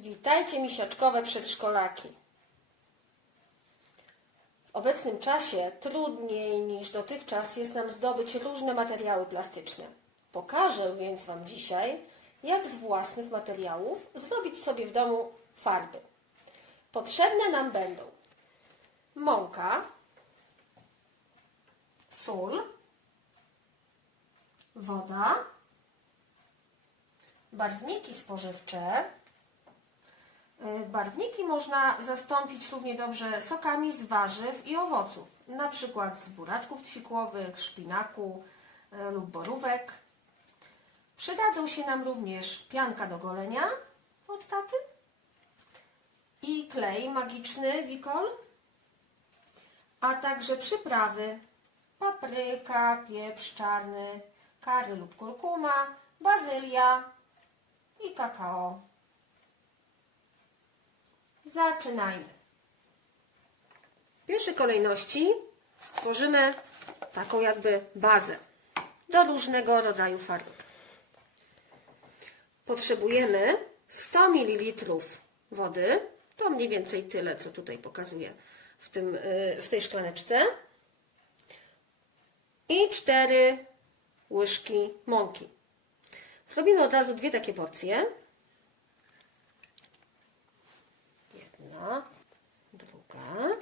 Witajcie misiaczkowe przedszkolaki. W obecnym czasie trudniej niż dotychczas jest nam zdobyć różne materiały plastyczne. Pokażę więc Wam dzisiaj, jak z własnych materiałów zdobić sobie w domu farby. Potrzebne nam będą mąka, sól, woda, barwniki spożywcze, Barwniki można zastąpić równie dobrze sokami z warzyw i owoców, na przykład z buraczków ćwikłowych, szpinaku y, lub borówek. Przydadzą się nam również pianka do golenia od taty i klej magiczny Wikol, a także przyprawy papryka, pieprz czarny, kary lub kurkuma, bazylia i kakao. Zaczynajmy. W pierwszej kolejności stworzymy taką jakby bazę do różnego rodzaju farbek. Potrzebujemy 100 ml wody, to mniej więcej tyle, co tutaj pokazuję w, tym, y, w tej szklaneczce i 4 łyżki mąki. Zrobimy od razu dwie takie porcje. Jedna, druga.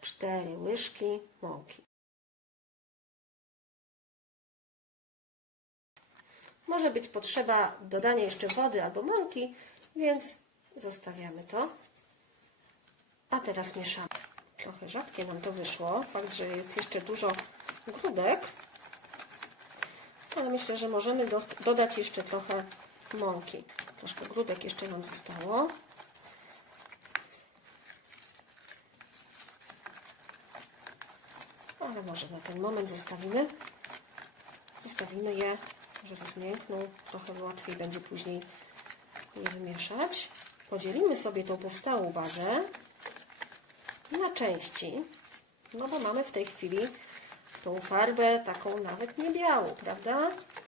Cztery łyżki mąki. Może być potrzeba dodania jeszcze wody albo mąki, więc zostawiamy to. A teraz mieszamy. Trochę rzadkie nam to wyszło. Fakt, że jest jeszcze dużo grudek. Ale myślę, że możemy dodać jeszcze trochę mąki. Troszkę grudek jeszcze nam zostało. Ale może na ten moment zostawimy. Zostawimy je, żeby zmiękną. Trochę łatwiej będzie później je wymieszać. Podzielimy sobie tą powstałą bazę na części. No bo mamy w tej chwili tą farbę taką nawet nie białą, prawda?